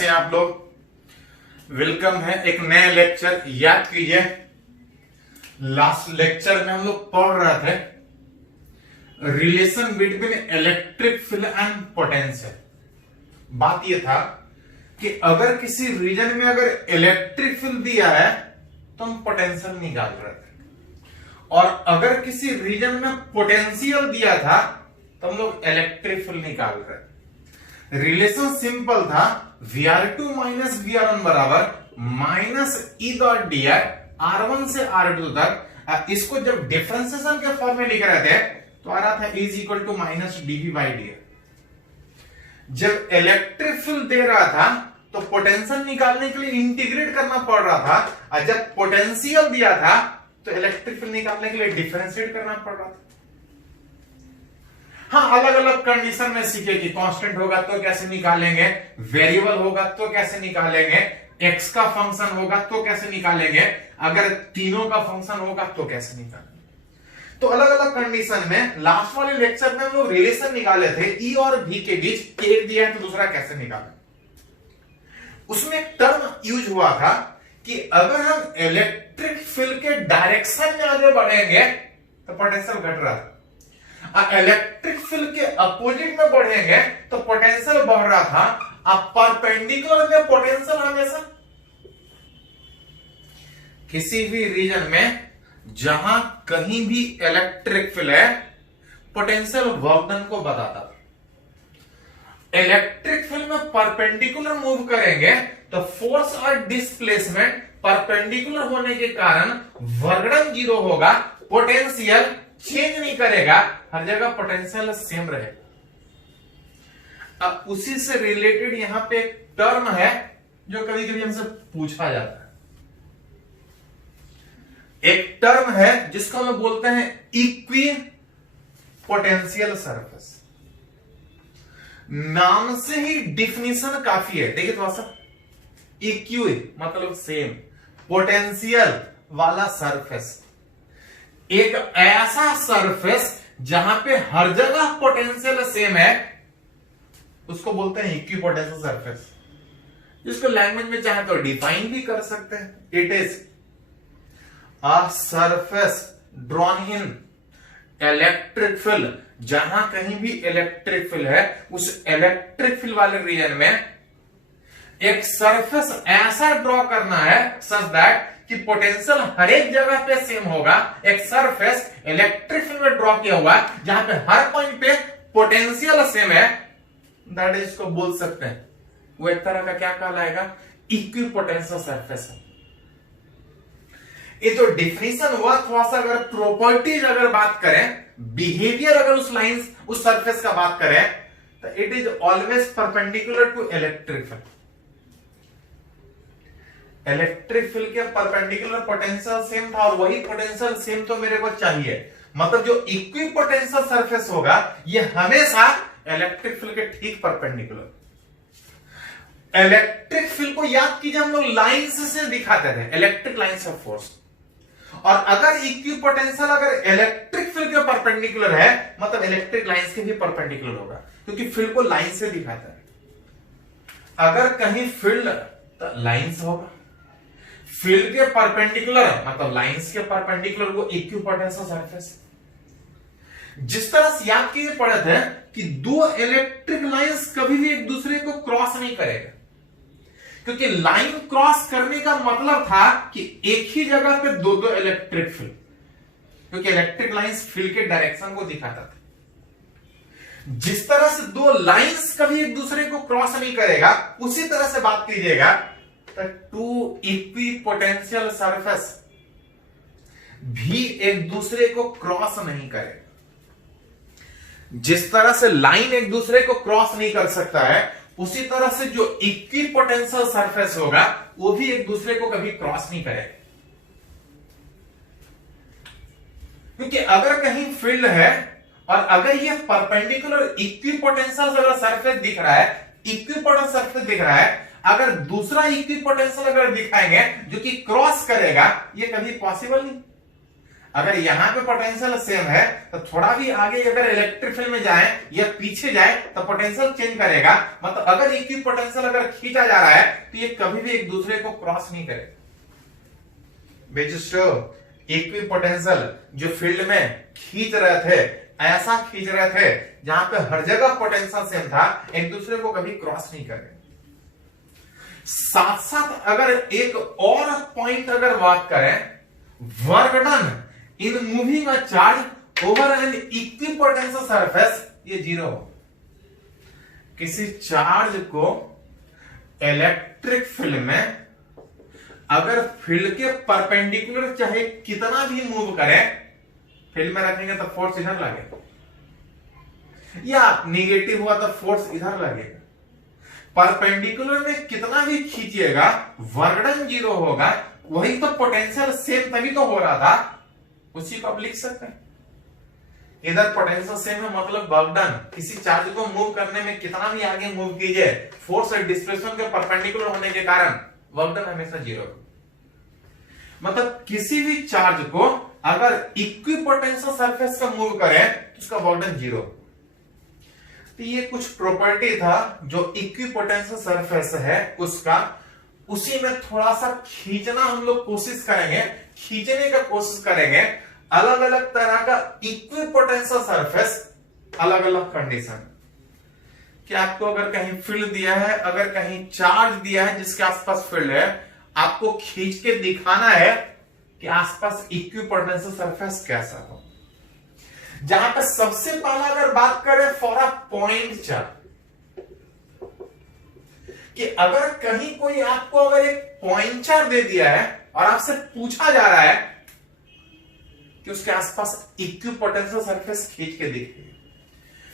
कैसे हैं आप लोग। वेलकम है एक नए लेक्चर। याद कीजिए लास्ट लेक्चर में हम लोग पढ़ रहे थे relation between electric field and potential. बात यह था कि अगर किसी रीजन में अगर इलेक्ट्रिक फील्ड दिया है तो हम पोटेंशियल निकाल रहे थे, और अगर किसी रीजन में पोटेंशियल दिया था तो हम लोग इलेक्ट्रिक फील्ड निकाल रहे थे। रिलेशन सिंपल था, Vr2 माइनस Vr1 बराबर minus E dot D R1 से R2 तक। इसको जब डिफरेंशिएशन के फॉर्म में लिख रहे थे तो आ रहा था is equal to minus dV by d. जब इलेक्ट्रिक फील्ड दे रहा था तो पोटेंशियल निकालने के लिए इंटीग्रेट करना पड़ रहा था, और जब पोटेंशियल दिया था तो इलेक्ट्रिक फील्ड निकालने के लिए डिफरेंशिएट करना पड़ रहा था। हाँ, अलग अलग कंडीशन में सीखे कि कांस्टेंट होगा तो कैसे निकालेंगे, वेरिएबल होगा तो कैसे निकालेंगे, एक्स का फंक्शन होगा तो कैसे निकालेंगे, अगर तीनों का फंक्शन होगा तो कैसे निकालेंगे। तो अलग अलग कंडीशन में लास्ट वाले लेक्चर में हम लोग रिलेशन निकाले थे ई और भी के बीच, एक दिया है तो दूसरा कैसे निकालें। उसमें एक टर्म यूज हुआ था कि अगर हम इलेक्ट्रिक फील्ड के डायरेक्शन में आगे बढ़ेंगे तो पोटेंशियल घट रहा था, इलेक्ट्रिक फील्ड के अपोजिट में बढ़ेंगे तो पोटेंशियल बढ़ रहा था। अब परपेंडिकुलर में पोटेंशियल हमेशा किसी भी रीजन में जहां कहीं भी इलेक्ट्रिक फील्ड है पोटेंशियल वर्क डन को बताता था। इलेक्ट्रिक फील्ड में परपेंडिकुलर मूव करेंगे तो फोर्स और डिस्प्लेसमेंट परपेंडिकुलर होने के कारण वर्क डन 0 होगा, पोटेंशियल चेंज नहीं करेगा, हर जगह पोटेंशियल सेम रहेगा। अब उसी से रिलेटेड यहां पे एक टर्म है जो कभी कभी हमसे पूछा जाता है। एक टर्म है जिसको हम बोलते हैं इक्वी पोटेंशियल सरफेस। नाम से ही डिफिनीशन काफी है। देखिए थोड़ा सा, इक्वी मतलब सेम, पोटेंशियल वाला सरफेस, एक ऐसा सरफेस जहां पे हर जगह पोटेंशियल सेम है उसको बोलते हैं इक्विपोटेंशियल सरफेस, जिसको लैंग्वेज में चाहे तो डिफाइन भी कर सकते हैं। It is a surface drawn in electric field, जहां कहीं भी इलेक्ट्रिक फील्ड है उस इलेक्ट्रिक फील्ड वाले रीजन में एक सरफेस ऐसा ड्रॉ करना है सच दैट कि पोटेंशियल हर एक जगह पे सेम होगा। एक सरफेस इलेक्ट्रिक फील्ड में ड्रॉ किया हुआ है जहां पे हर पॉइंट पे पोटेंशियल सेम है, दैट इज को बोल सकते हैं वो एक तरह का क्या कहलाएगा, इक्विपोटेंशियल सरफेस है। ये तो डिफिनीशन हुआ। थोड़ा सा अगर प्रॉपर्टीज अगर बात करें, बिहेवियर अगर उस लाइन उस सरफेस का बात करें तो it is always perpendicular to electric field. Electric field के परपेंडिकुलर पोटेंशियल सेम था और वही पोटेंशियल सेम तो मेरे को चाहिए, मतलब जो इक्विपोटेंशियल सरफेस होगा ये हमेशा इलेक्ट्रिक फील्ड के ठीक परपेंडिकुलर। इलेक्ट्रिक फील्ड को याद कीजिए हम लोग लाइंस से दिखाते थे, इलेक्ट्रिक लाइंस ऑफ फोर्स, और अगर इक्विपोटेंशियल अगर इलेक्ट्रिक फील्ड के परपेंडिकुलर है मतलब इलेक्ट्रिक लाइंस के भी परपेंडिकुलर होगा, क्योंकि फील्ड को लाइन से दिखाता है। अगर कहीं फील्ड तो लाइंस होगा, फील्ड के परपेंडिकुलर मतलब लाइंस के परपेंडिकुलर वो इक्विपोटेंशियल सरफेस। जिस तरह से याद कीजिए पढ़े थे कि दो इलेक्ट्रिक लाइंस कभी भी एक दूसरे को क्रॉस नहीं करेगा, क्योंकि लाइन क्रॉस करने का मतलब था कि एक ही जगह पे दो दो इलेक्ट्रिक फील्ड, क्योंकि इलेक्ट्रिक लाइंस फील्ड के डायरेक्शन को दिखाता था। जिस तरह से दो लाइंस कभी एक दूसरे को क्रॉस नहीं करेगा उसी तरह से बात कीजिएगा तो टू इक्विपोटेंशियल सरफेस भी एक दूसरे को क्रॉस नहीं करेगा। जिस तरह से लाइन एक दूसरे को क्रॉस नहीं कर सकता है उसी तरह से जो इक्विपोटेंशियल सरफेस होगा वो भी एक दूसरे को कभी क्रॉस नहीं करेगा। क्योंकि अगर कहीं फील्ड है और अगर ये परपेंडिकुलर इक्विपोटेंशियल अगर सरफेस दिख रहा है, इक्विपोटेंशियल सरफेस दिख रहा है, अगर दूसरा इक्विपोटेंशियल अगर दिखाएंगे जो कि क्रॉस करेगा, ये कभी पॉसिबल नहीं। अगर यहां पे पोटेंशियल सेम है तो थोड़ा भी आगे अगर इलेक्ट्रिक फील्ड में जाए या पीछे जाए तो पोटेंशियल चेंज करेगा। मतलब अगर इक्वी पोटेंशियल अगर खींचा जा रहा है तो ये कभी भी एक दूसरे को क्रॉस नहीं करेगा। इक्वी पोटेंशियल जो फील्ड में खींच रहे थे, ऐसा खींच रहे थे जहां पे हर जगह पोटेंशियल सेम था, एक दूसरे को कभी क्रॉस नहीं करेगा। साथ साथ अगर एक और पॉइंट अगर बात करें, work done in moving a charge over an equipotential surface, ये 0 हो। किसी चार्ज को इलेक्ट्रिक फील्ड में अगर फील्ड के परपेंडिकुलर चाहे कितना भी मूव करें, फील्ड में रखेंगे तो फोर्स इधर लगेगा, या नेगेटिव हुआ तो फोर्स इधर लगेगा। परपेंडिकुलर में कितना भी खींचिएगा वर्क डन 0 होगा। वही तो पोटेंशियल सेम तभी तो हो रहा था, उसी को आप लिख सकते हैं। इधर पोटेंशियल सेम है मतलब वर्क डन, किसी चार्ज को मूव करने में कितना भी आगे मूव कीजिए, फोर्स और डिस्प्लेसमेंट के परपेंडिकुलर होने के कारण वर्क डन हमेशा 0। मतलब किसी भी चार्ज को अगर इक्विपोटेंशियल सरफेस पर मूव करें तो उसका वर्क डन 0। तो ये कुछ प्रॉपर्टी था जो इक्विपोटेंशियल सरफेस है उसका, उसी में थोड़ा सा खींचना हम लोग कोशिश करेंगे, खींचने का कोशिश करेंगे। अलग अलग तरह का इक्विपोटेंशियल सरफेस, अलग अलग कंडीशन। कि आपको अगर कहीं फील्ड दिया है, अगर कहीं चार्ज दिया है जिसके आसपास फील्ड है, आपको खींच के दिखाना है कि आसपास इक्विपोटेंशियल सरफेस कैसा हो। जहां पर सबसे पहला अगर बात करें फॉर अ पॉइंट चार्ज, कि अगर कहीं कोई आपको अगर एक पॉइंट चार्ज दे दिया है और आपसे पूछा जा रहा है कि उसके आसपास इक्विपोटेंशियल सरफेस खींच के दिखे,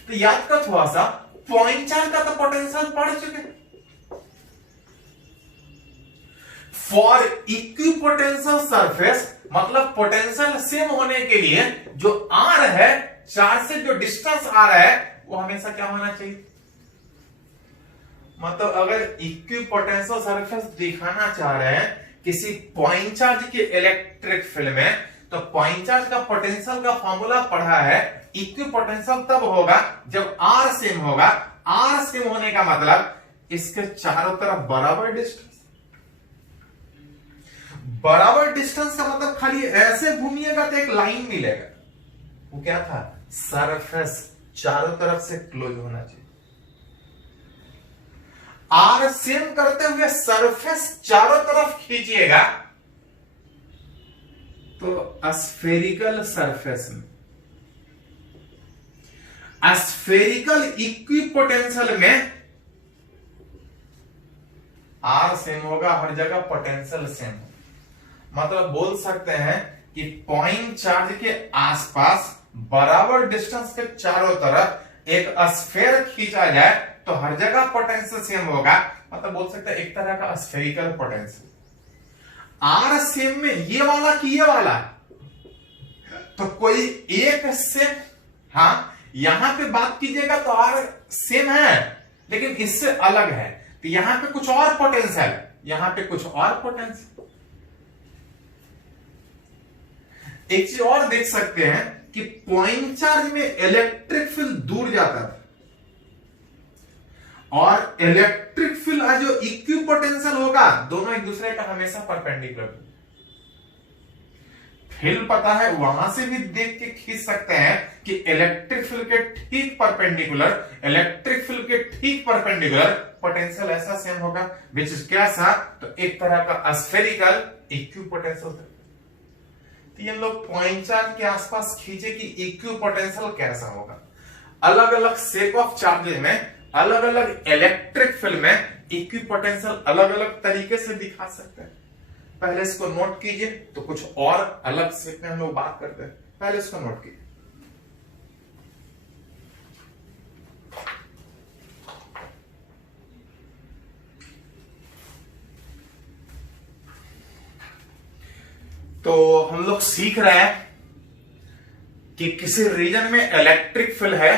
तो याद कर थोड़ा सा, पॉइंट चार्ज का तो पोटेंशियल पढ़ चुके। फॉर इक्विपोटेंशियल सरफेस मतलब पोटेंशियल सेम होने के लिए जो आर है, चार्ज से जो डिस्टेंस आ रहा है वो हमेशा क्या होना चाहिए। मतलब अगर इक्विपोटेंशियल सरफेस दिखाना चाह रहे हैं किसी पॉइंट चार्ज के इलेक्ट्रिक फील्ड में, तो पॉइंट चार्ज का पोटेंशियल का फॉर्मूला पढ़ा है, इक्विपोटेंशियल तब होगा जब आर सेम होगा। आर सेम होने का मतलब इसके चारों तरफ बराबर डिस्टेंस। बराबर डिस्टेंस का मतलब खाली ऐसे घूमिएगा तो एक लाइन मिलेगा, वो क्या था, सरफेस चारों तरफ से क्लोज होना चाहिए। आर सेम करते हुए सरफेस चारों तरफ खींचिएगा तो स्फेरिकल सरफेस में, स्फेरिकल इक्विपोटेंशियल में आर सेम होगा, हर जगह पोटेंशियल सेम। मतलब बोल सकते हैं कि पॉइंट चार्ज के आसपास बराबर डिस्टेंस के चारों तरफ एक स्फेयर खींचा जाए तो हर जगह पोटेंशियल सेम होगा। मतलब बोल सकते हैं एक तरह का स्फेरिकल पोटेंशियल। आर सेम में ये वाला कि ये वाला, तो कोई एक सेम, हाँ यहां पे बात कीजिएगा तो आर सेम है लेकिन इससे अलग है, तो यहां पे कुछ और पोटेंशियल, यहां पे कुछ और पोटेंशियल। एक चीज और देख सकते हैं कि पॉइंट चार्ज में इलेक्ट्रिक फील्ड दूर जाता था और इलेक्ट्रिक फील्ड जो इक्विपोटेंशियल होगा दोनों एक दूसरे का हमेशा परपेंडिकुलर। फील्ड पता है वहां से भी देख के खींच सकते हैं कि इलेक्ट्रिक फील्ड के ठीक परपेंडिकुलर, इलेक्ट्रिक फील्ड के ठीक परपेंडिकुलर पोटेंशियल ऐसा सेम होगा विच इज कैसा, तो एक तरह का स्फेरिकल इक्विपोटेंशियल। तो ये लोग पॉइंट चार्ज के आसपास खींचे कि इक्विपोटेंशियल कैसा होगा। अलग अलग शेप ऑफ चार्जेस में, अलग अलग इलेक्ट्रिक फील्ड में इक्विपोटेंशियल अलग अलग तरीके से दिखा सकते हैं। पहले इसको नोट कीजिए तो कुछ और अलग शेप में हम लोग बात करते हैं। पहले इसको नोट कीजिए। तो हम लोग सीख रहे हैं कि किसी रीजन में इलेक्ट्रिक फील्ड है,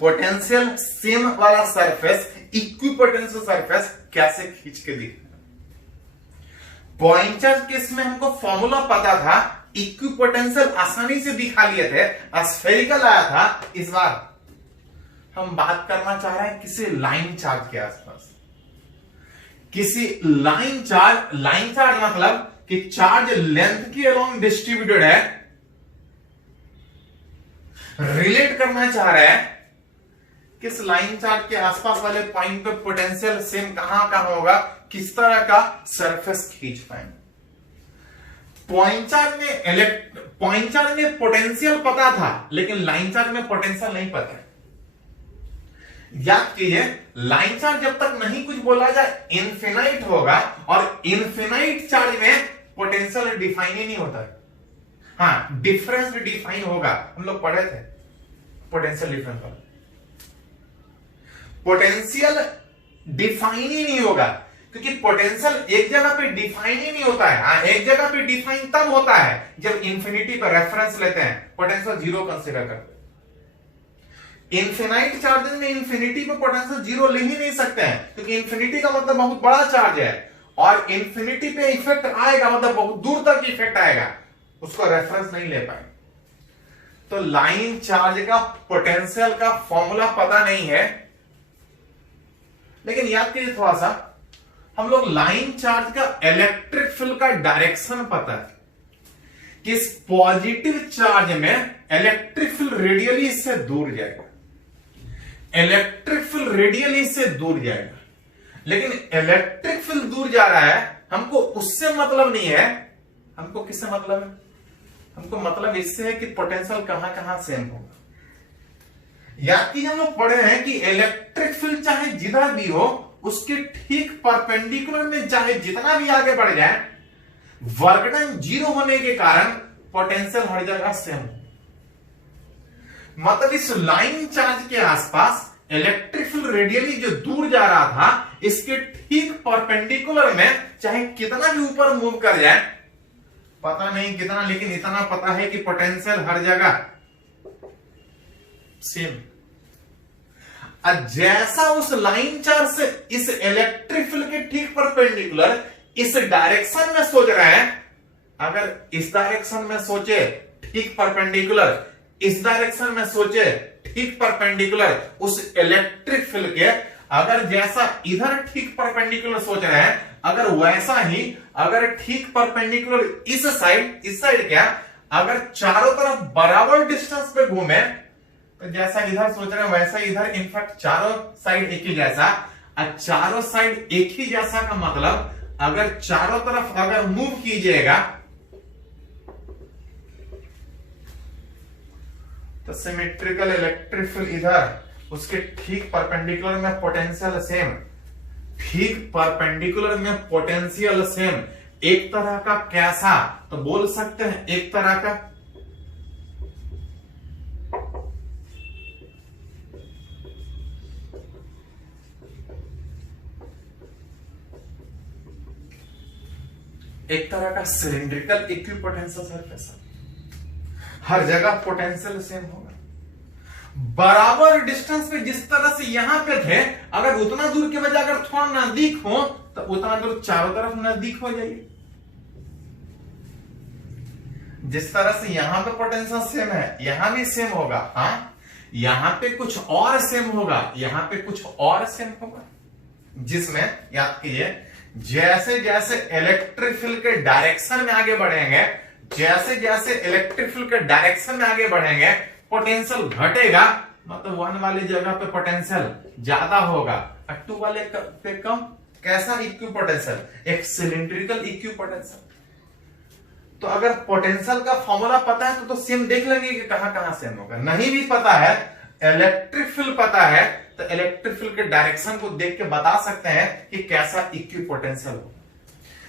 पोटेंशियल सेम वाला सरफेस, इक्विपोटेंशियल सरफेस कैसे खींच के दिखे। पॉइंट चार्ज केस में हमको फॉर्मूला पता था, इक्विपोटेंशियल आसानी से दिखा लिए थे, स्फेरिकल आया था। इस बार हम बात करना चाह रहे हैं किसी लाइन चार्ज के आसपास, किसी लाइन चार्ज मतलब कि चार्ज लेंथ के अलोंग डिस्ट्रीब्यूटेड है, रिलेट करना चाह रहे हैं किस लाइन चार्ज के आसपास वाले पॉइंट पे पोटेंशियल सेम कहां कहां होगा, किस तरह का सरफेस खींच पाएंगे। पॉइंट चार्ज में पोटेंशियल पता था, लेकिन लाइन चार्ज में पोटेंशियल नहीं पता है। याद कीजिए, लाइन चार्ज जब तक नहीं कुछ बोला जाए इनफिनाइट होगा, और इनफिनाइट चार्ज में पोटेंशियल डिफाइन ही नहीं होता है। हाँ, डिफरेंस डिफाइन होगा, हम लोग पढ़े थे पोटेंशियल डिफरेंस पर। पोटेंशियल डिफाइन ही नहीं होगा, क्योंकि पोटेंशियल एक जगह पे डिफाइन ही नहीं होता है। हाँ, एक जगह पे डिफाइन तब होता है जब इंफिनिटी पर रेफरेंस लेते हैं, पोटेंशियल जीरो कंसीडर करते हैं। इनफिनाइट चार्जेस में इंफिनिटी पे पोटेंशियल जीरो ले ही नहीं सकते हैं, क्योंकि इंफिनिटी का मतलब बहुत बड़ा चार्ज है, और इंफिनिटी पे इफेक्ट आएगा मतलब बहुत दूर तक इफेक्ट आएगा, उसको रेफरेंस नहीं ले पाए। तो लाइन चार्ज का पोटेंशियल का फॉर्मूला पता नहीं है, लेकिन याद कीजिए थोड़ा सा, हम लोग लाइन चार्ज का इलेक्ट्रिक फील्ड का डायरेक्शन पता है कि इस पॉजिटिव चार्ज में इलेक्ट्रिक फील्ड रेडियली इससे दूर जाएगा, इलेक्ट्रिक फील्ड रेडियली इससे दूर जाएगा। लेकिन इलेक्ट्रिक फील्ड दूर जा रहा है, हमको उससे मतलब नहीं है, हमको किससे मतलब है? हमको मतलब इससे है कि पोटेंशियल कहां कहां सेम होगा। याद कीजिए, हम लोग पढ़े हैं कि इलेक्ट्रिक फील्ड चाहे जिधर भी हो, उसके ठीक परपेंडिकुलर में चाहे जितना भी आगे बढ़ जाए, वर्क डन जीरो होने के कारण पोटेंशियल हर जगह सेम हो। मतलब इस लाइन चार्ज के आसपास इलेक्ट्रिक फील्ड रेडियली जो दूर जा रहा था, इसके ठीक परपेंडिकुलर में चाहे कितना भी ऊपर मूव कर जाए, पता नहीं कितना, लेकिन इतना पता है कि पोटेंशियल हर जगह सेम। जैसा उस लाइन चार्ज से इस इलेक्ट्रिक फील्ड के ठीक परपेंडिकुलर इस डायरेक्शन में सोच रहे हैं, अगर इस डायरेक्शन में सोचे ठीक परपेंडिकुलर, इस डायरेक्शन में सोचे ठीक परपेंडिकुलर उस इलेक्ट्रिक फील्ड के, अगर जैसा इधर ठीक परपेंडिकुलर सोच रहे हैं, अगर वैसा ही अगर ठीक परपेंडिकुलर इस साइड क्या, अगर चारों तरफ बराबर डिस्टेंस पे घूमे, तो जैसा इधर सोच रहे हैं वैसा इधर, इनफैक्ट चारों साइड एक ही जैसा। चारों साइड एक ही जैसा का मतलब, अगर चारों तरफ अगर मूव कीजिएगा तो सिमेट्रिकल इलेक्ट्रिक फील्ड इधर, उसके ठीक परपेंडिकुलर में पोटेंशियल सेम, ठीक परपेंडिकुलर में पोटेंशियल सेम। एक तरह का कैसा, तो बोल सकते हैं एक तरह का सिलिंड्रिकल इक्विपोटेंशियल सरफेस। हर जगह पोटेंशियल सेम होगा, बराबर डिस्टेंस पे। जिस तरह से यहां पे थे, अगर उतना दूर के बजाय अगर थोड़ा नजदीक हो, तो उतना दूर चारों तरफ नजदीक हो जाइए। जिस तरह से यहां पे पोटेंशियल सेम है, यहां भी सेम होगा। हाँ, यहां पे कुछ और सेम होगा, यहां पे कुछ और सेम होगा, जिसमें याद कीजिए, जैसे जैसे इलेक्ट्रिक फील्ड के डायरेक्शन में आगे बढ़ेंगे, जैसे जैसे इलेक्ट्रिक फील्ड के डायरेक्शन में आगे बढ़ेंगे, पोटेंशियल घटेगा, मतलब 1 वाली जगह पे पोटेंशियल ज्यादा होगा, 2 वाले पे कम। कैसा इक्विपोटेंशियल? एक सिलिंड्रिकल इक्विपोटेंशियल। तो अगर पोटेंशियल का फॉर्मूला पता है तो सेम देख लेंगे कि कहां कहां सेम होगा। नहीं भी पता है, इलेक्ट्रिक फील्ड पता है, तो इलेक्ट्रिक फील्ड के डायरेक्शन को देख के बता सकते हैं कि कैसा इक्विपोटेंशियल होगा।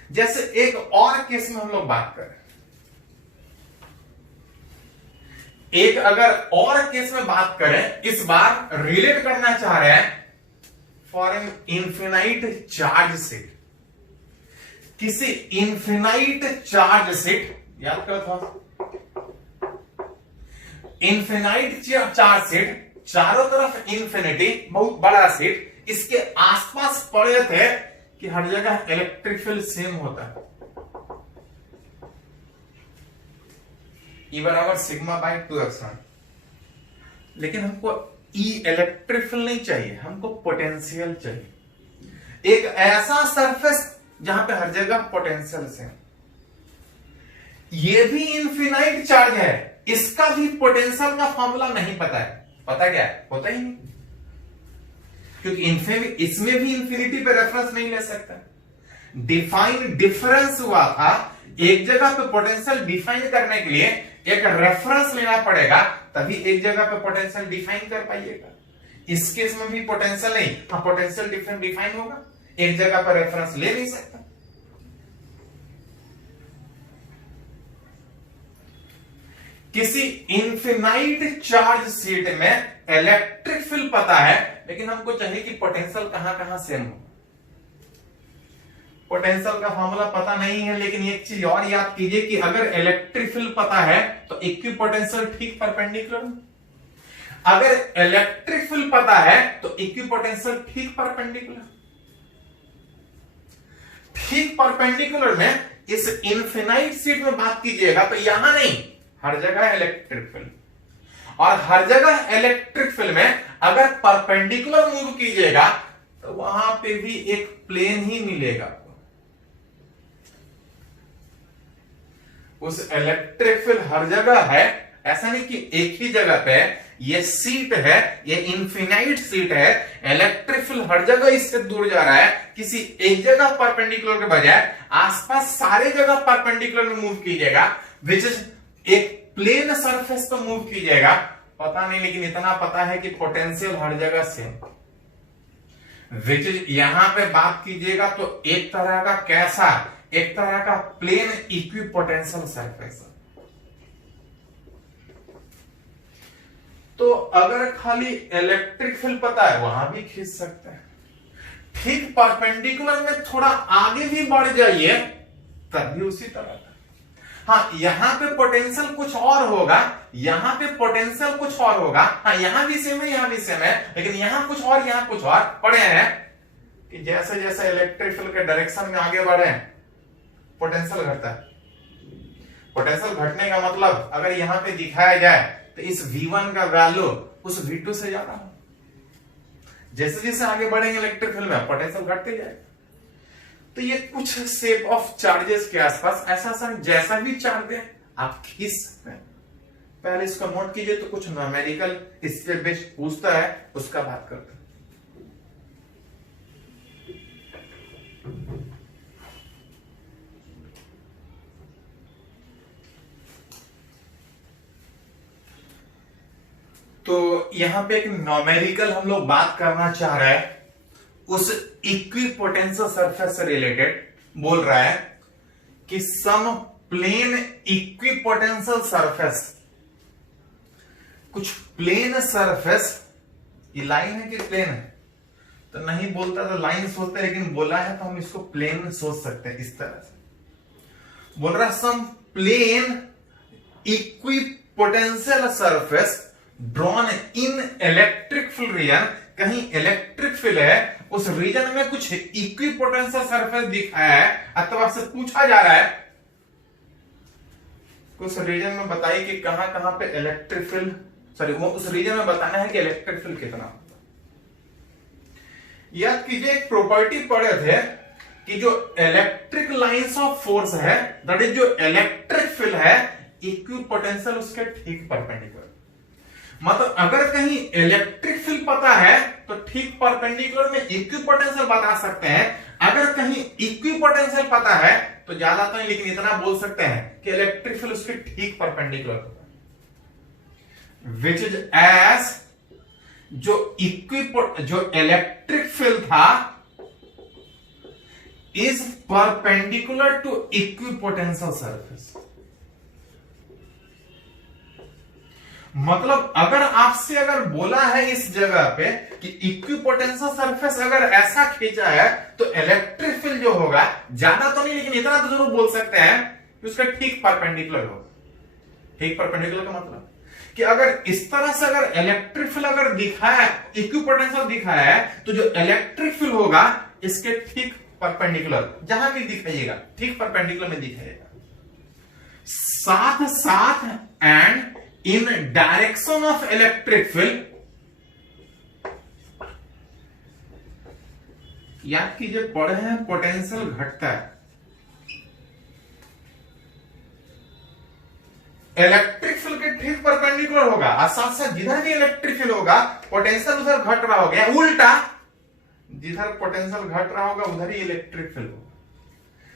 जैसे एक और केस में हम लोग बात करें, एक अगर और केस में बात करें, इस बार रिलेट करना चाह रहे हैं for an infinite charge set, किसी इनफिनाइट चार्ज सेट। याद करो था, इनफिनाइट चार्ज सेट, चारों तरफ इन्फिनिटी, बहुत बड़ा सेट, इसके आसपास पड़े थे कि हर जगह इलेक्ट्रिक फील्ड सेम होता है। E बराबर सिग्मा बाई 2 एप्सिलॉन। लेकिन हमको E इलेक्ट्रिक फील्ड नहीं चाहिए, हमको पोटेंशियल चाहिए। एक ऐसा सरफेस जहां पे हर जगह पोटेंशियल से, ये भी इनफिनाइट चार्ज है, इसका भी पोटेंशियल का फॉर्मूला नहीं पता है। पता क्या है? पता ही नहीं, क्योंकि इसमें भी इंफिनिटी पे रेफरेंस नहीं ले सकता। डिफाइन डिफरेंस हुआ था, एक जगह पे पोटेंशियल डिफाइन करने के लिए एक रेफरेंस लेना पड़ेगा, तभी एक जगह पे पोटेंशियल डिफाइन कर पाइएगा। इस केस में भी पोटेंशियल नहीं, हाँ पोटेंशियल डिफाइन होगा, एक जगह पर रेफरेंस ले नहीं सकता। किसी इनफिनाइट चार्ज सीट में इलेक्ट्रिक फील्ड पता है, लेकिन हमको चाहिए कि पोटेंशियल कहां कहां सेम हो। पोटेंशियल का फॉर्मूला पता नहीं है, लेकिन एक चीज और याद कीजिए कि अगर इलेक्ट्रिक फील्ड पता है तो इक्विपोटेंशियल ठीक परपेंडिकुलर, अगर इलेक्ट्रिक फील्ड पता है तो इक्विपोटेंशियल ठीक परपेंडिकुलर। ठीक परपेंडिकुलर में इस इनफिनाइट सीट में बात कीजिएगा तो यहां नहीं, हर जगह इलेक्ट्रिक फील्ड, और हर जगह इलेक्ट्रिक फील्ड में अगर परपेंडिकुलर मूव कीजिएगा तो वहां पे भी एक प्लेन ही मिलेगा। उस इलेक्ट्रिक फील्ड हर जगह है, ऐसा नहीं कि एक ही जगह पे। ये सीट है, ये इनफिनाइट सीट है, इलेक्ट्रिक फील्ड हर जगह इससे दूर जा रहा है। किसी एक जगह परपेंडिकुलर के बजाय आसपास सारे जगह परपेंडिकुलर में मूव कीजिएगा, विच इज एक प्लेन सरफेस पे मूव कीजिएगा। पता नहीं, लेकिन इतना पता है कि पोटेंशियल हर जगह सेम, विच इज यहां पे बात कीजिएगा तो एक तरह का कैसा, एक तरह का प्लेन इक्विपोटेंशियल सरफेस। तो अगर खाली इलेक्ट्रिक फील्ड पता है वहां भी खींच सकते हैं। ठीक परपेंडिकुलर में थोड़ा आगे भी बढ़ जाइए तब भी उसी तरह का। हाँ, यहां पे पोटेंशियल कुछ और होगा, यहां पे पोटेंशियल कुछ और होगा। हाँ, यहां भी सेम है, यहां भी सेम है, लेकिन यहां कुछ और, यहां कुछ और पढ़े हैं कि जैसे जैसे इलेक्ट्रिक फील्ड के डायरेक्शन में आगे बढ़े पोटेंशियल घटता है। पोटेंशियल घटने का मतलब अगर यहां पे दिखाया जाए तो इस V1 का वैल्यू उस V2 से ज्यादा हो। जैसे जैसे आगे बढ़ेंगे इलेक्ट्रिक फील्ड में पोटेंशियल घटते जाएगा। तो ये कुछ शेप ऑफ चार्जेस के आसपास ऐसा जैसा भी चार्ज है आप खींच सकते हैं। पहले इसको नोट कीजिए, तो कुछ न्यूमेरिकल इस पे बेस्ड पूछता है, उसका बात करते हैं। तो यहां पे एक न्यूमेरिकल हम लोग बात करना चाह रहे हैं, उस इक्विपोटेंशियल सरफेस से रिलेटेड बोल रहा है कि सम प्लेन इक्विपोटेंशियल सरफेस, कुछ प्लेन सरफेस, ये लाइन है कि प्लेन है तो नहीं बोलता तो लाइन सोचते, लेकिन बोला है तो हम इसको प्लेन सोच सकते हैं। इस तरह से बोल रहा है some plane equipotential surface drawn in electric field region, कहीं इलेक्ट्रिक फील्ड है, उस रीजन में कुछ इक्विपोटेंशियल सरफेस दिखाया है अथवा से पूछा जा रहा है कुछ रीजन में बताइए कि कहां कहां पे इलेक्ट्रिक फील्ड, सॉरी वो उस रीजन में बताना है कि इलेक्ट्रिक फील्ड कितना। याद कीजिए एक प्रॉपर्टी पढ़े थे कि जो इलेक्ट्रिक लाइंस ऑफ फोर्स है, दैट इज जो इलेक्ट्रिक फील्ड है, इक्विपोटेंशियल उसके ठीक परपेंडिकुलर। मतलब अगर कहीं इलेक्ट्रिक फील्ड पता है तो ठीक परपेंडिकुलर में इक्विपोटेंशियल बता सकते हैं। अगर कहीं इक्विपोटेंशियल पता है तो ज्यादा तो नहीं, लेकिन इतना बोल सकते हैं कि इलेक्ट्रिक फील्ड उसके ठीक परपेंडिकुलर होगा, विच इज एज जो इलेक्ट्रिक फील्ड था is perpendicular to equipotential surface. मतलब अगर आपसे अगर बोला है इस जगह पे कि इक्विपोटेंशियल सरफेस अगर ऐसा खींचा है तो इलेक्ट्रिक फील्ड जो होगा ज्यादा तो नहीं, लेकिन इतना तो जरूर बोल सकते हैं कि उसका ठीक परपेंडिकुलर होगा। ठीक परपेंडिकुलर का मतलब कि अगर इस तरह से अगर इलेक्ट्रिक फील्ड अगर दिखाया है, इक्विपोटेंशियल दिखाया है, तो जो इलेक्ट्रिक फील्ड होगा इसके ठीक परपेंडिकुलर, जहां भी दिखाइएगा ठीक परपेंडिकुलर में दिखाइएगा। साथ साथ and in direction of electric field, याद कीजिए पढ़े हैं पोटेंशियल घटता है, इलेक्ट्रिक फील्ड के ठीक परपेंडिकुलर होगा और साथ साथ जिधर भी इलेक्ट्रिक फील्ड होगा पोटेंशियल उधर घट रहा होगा, उल्टा जिधर पोटेंशियल घट रहा होगा उधर ही इलेक्ट्रिक फील्ड होगा।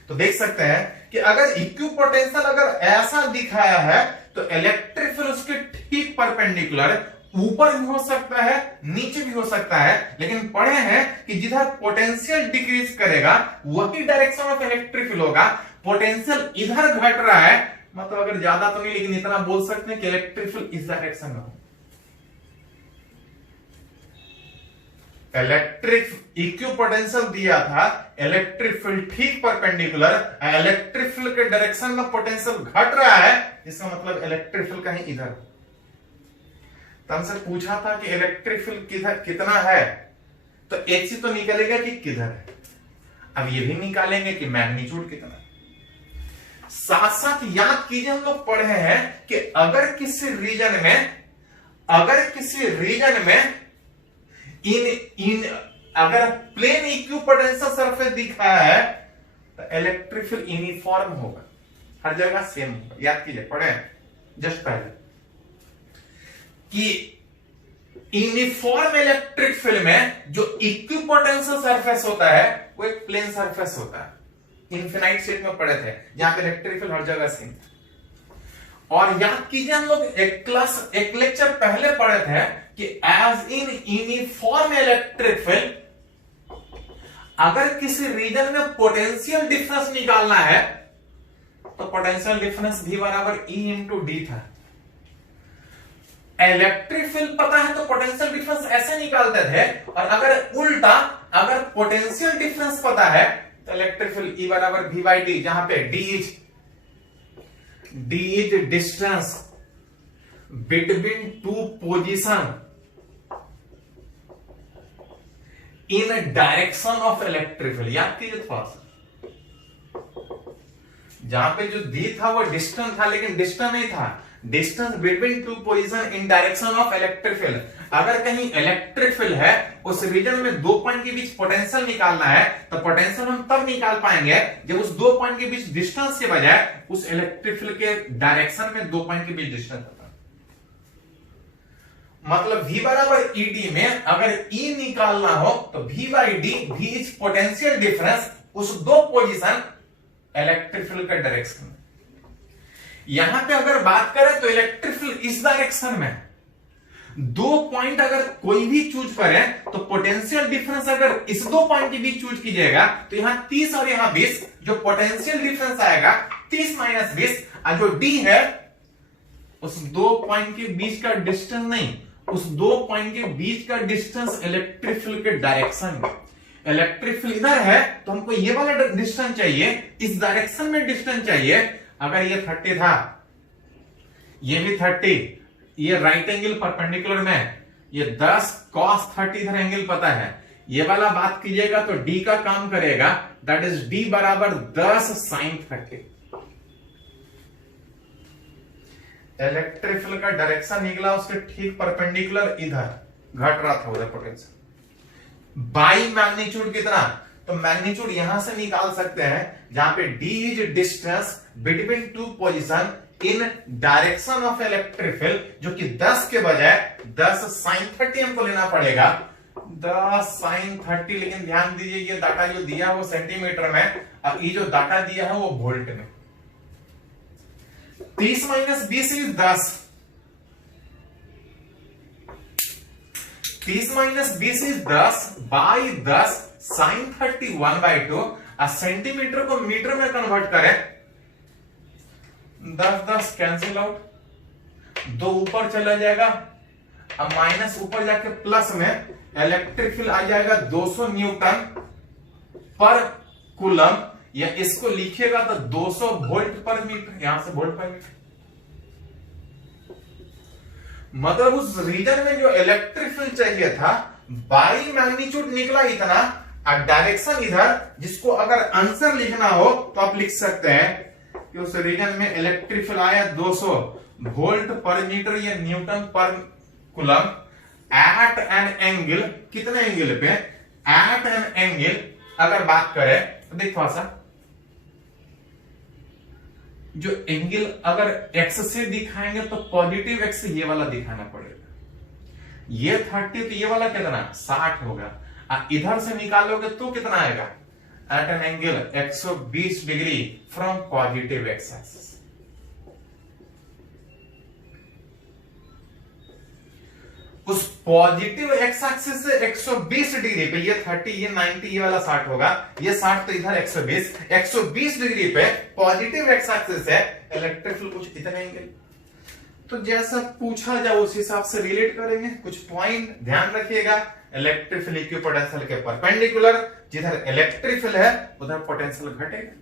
तो देख सकते हैं कि अगर इक्यू पोटेंशियल अगर ऐसा दिखाया है तो इलेक्ट्रिक फील्ड उसके ठीक परपेंडिकुलर ऊपर भी हो सकता है नीचे भी हो सकता है, लेकिन पढ़े हैं कि जिधर पोटेंशियल डिक्रीज करेगा वही डायरेक्शन ऑफ इलेक्ट्रिक फील्ड होगा। पोटेंशियल इधर घट रहा है, मतलब अगर ज्यादा तो नहीं लेकिन इतना बोल सकते हैं कि इलेक्ट्रिक फील्ड इस डायरेक्शन में हो। इलेक्ट्रिक इक्यू पोटेंशियल दिया था, इलेक्ट्रिक फील्ड ठीक परपेंडिकुलर, इलेक्ट्रिक फील्ड के डायरेक्शन में पोटेंशियल घट रहा है, इसका मतलब इलेक्ट्रिक फील्ड कहीं इधर। तो हमसे पूछा था कि इलेक्ट्रिक फील्ड किधर कितना है, तो एक चीज तो निकलेगा कि किधर है, अब ये भी निकालेंगे कि मैग्नीट्यूड कितना है। साथ साथ याद कीजिए हम लोग पढ़े हैं कि अगर किसी रीजन में इन अगर प्लेन इक्विपोटेंशियल सरफेस दिखा है तो इलेक्ट्रिक फील्ड यूनिफॉर्म होगा, हर जगह सेम होगा। याद कीजिए पढ़े जस्ट पहले कि यूनिफॉर्म इलेक्ट्रिक फील्ड में जो इक्विपोटेंशियल सरफेस होता है वो एक प्लेन सरफेस होता है। इनफिनाइट सेट में पढ़े थे जहां पे इलेक्ट्रिक फील्ड हर जगह सेम। और याद कीजिए हम लोग एक लेक्चर पहले पढ़े थे कि as in uniform electric field अगर किसी रीजन में पोटेंशियल डिफरेंस निकालना है तो पोटेंशियल डिफरेंस V बराबर E इंटू डी था। इलेक्ट्रिक फील्ड पता है तो पोटेंशियल डिफरेंस ऐसे निकालते थे, और अगर उल्टा अगर पोटेंशियल डिफरेंस पता है तो इलेक्ट्रिक फील्ड E बराबर V बाई डी, जहां पे D is distance between two position in direction of electric field. याद कीजिए थोड़ा सा, जहां पे जो दी था वो डिस्टेंस था लेकिन डिस्टेंस नहीं था, distance between two position in direction of electric field. अगर कहीं इलेक्ट्रिक फील्ड है उस रीजन में दो पॉइंट के बीच पोटेंशियल निकालना है तो पोटेंशियल हम तब निकाल पाएंगे जब उस दो पॉइंट के बीच डिस्टेंस के बजाय उस इलेक्ट्रिक फील्ड के डायरेक्शन में दो पॉइंट के बीच डिस्टेंस होता है। मतलब V बराबर ED में अगर E निकालना हो तो V by D, V is potential difference उस दो पोजीशन इलेक्ट्रिक फील्ड के डायरेक्शन में। यहां पे अगर बात करें तो इलेक्ट्रिक फील्ड इस डायरेक्शन में, दो पॉइंट अगर कोई भी चूज करें तो पोटेंशियल डिफरेंस अगर इस दो पॉइंट के बीच चूज कीजिएगा तो यहां 30 और यहां 20, जो पोटेंशियल डिफरेंस आएगा 30 माइनस 20, और जो D है उस दो पॉइंट के बीच का डिस्टेंस नहीं, उस दो पॉइंट के बीच का डिस्टेंस इलेक्ट्रिक फील्ड के डायरेक्शन में। इलेक्ट्रिक फील्ड इधर है तो हमको ये वाला डिस्टेंस चाहिए, इस डायरेक्शन में डिस्टेंस चाहिए। अगर ये 30 था, ये भी 30, ये राइट एंगल परपेंडिकुलर में, ये 10 cos 30 इधर एंगल पता है, ये वाला बात कीजिएगा तो D का काम करेगा, दैट इज D बराबर 10 sin 30। इलेक्ट्रिक फील्ड का डायरेक्शन निकला उसके ठीक परपेंडिकुलर इधर घट रहा था उधर पोटेंशियल। बाई मैग्नीट्यूड कितना, तो मैग्नीट्यूड यहां से निकाल सकते हैं जहां पे D is distance between two position in direction of electric field, जो कि 10 के बजाय 10 sin 30 हमको लेना पड़ेगा, 10 sin 30। लेकिन ध्यान दीजिए ये डाटा जो दिया है वो सेंटीमीटर में और ये जो डाटा दिया है वो वोल्ट में। 30 minus 20 is 10, 30 minus 20 is 10 by 10 sin 30 1/2। Centimetre को मीटर में कन्वर्ट करें, 10 कैंसिल आउट, 2 ऊपर चला जाएगा, अब माइनस ऊपर जाके प्लस में इलेक्ट्रिक फील्ड आ जाएगा 200 न्यूटन पर कूलम, या इसको लिखिएगा तो 200 वोल्ट पर मीटर, यहां से वोल्ट पर मीटर। मतलब उस रीजन में जो इलेक्ट्रिक फील्ड चाहिए था बाई मैग्नीट्यूड निकला इतना, और डायरेक्शन इधर, जिसको अगर आंसर लिखना हो तो आप लिख सकते हैं कि उस रीजन में इलेक्ट्रिक फील्ड आया 200 वोल्ट पर मीटर या न्यूटन पर कूलम एट एन एंगल, कितने एंगल पे, एट एन एंगल अगर बात करें तो देख थोड़ा सा, जो एंगल अगर एक्स से दिखाएंगे तो पॉजिटिव एक्स ये वाला दिखाना पड़ेगा। ये 30 तो ये वाला कितना 60 होगा, इधर से निकालोगे तो कितना आएगा, at an angle 120 degree from positive x axis. उस पॉजिटिव एक्स एक्सिस से 120 डिग्री पे, ये 30 ये 90 ये वाला 60 होगा, ये 60 तो इधर 120 डिग्री पे पॉजिटिव एक्स एक्सिस है, इलेक्ट्रिक फील्ड कुछ इतने एंगल। तो जैसा पूछा जाए उस हिसाब से रिलेट करेंगे। कुछ पॉइंट ध्यान रखिएगा, इलेक्ट्रिक फील्ड इक्विपोटेंशियल के परपेंडिकुलर, जिधर इलेक्ट्रिक फील्ड है उधर पोटेंशियल घटेगा।